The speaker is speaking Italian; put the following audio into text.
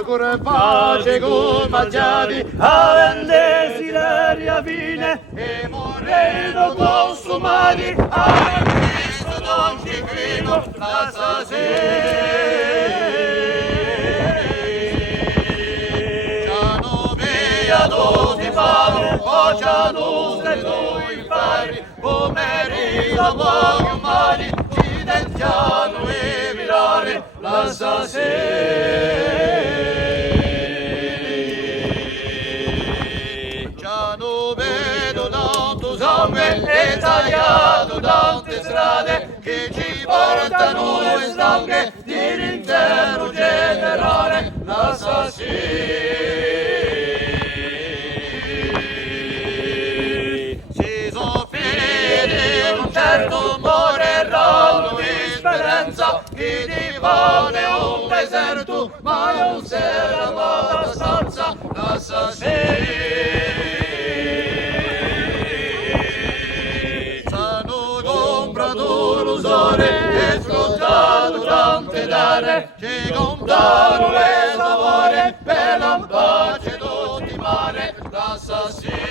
Auguro pace combaciati, avende sileria fine, e morendo consumati, a Cristo non ci vivo, la Ciano via tutti fare, o ciano se tu impari, come rida pochi umani, ci tentiamo e mirare, la Ciano vedo tanto sangue e tagliato tante strade che ci portano le stanghe dell'intero generale, Si soffrire un certo moriranno in speranza, chi divane un deserto, ma non sarà abbastanza, S'hanno comprato l'usore e sfruttato tante dare, ci comprano le lavore per la pace tutti mare, l'assassino.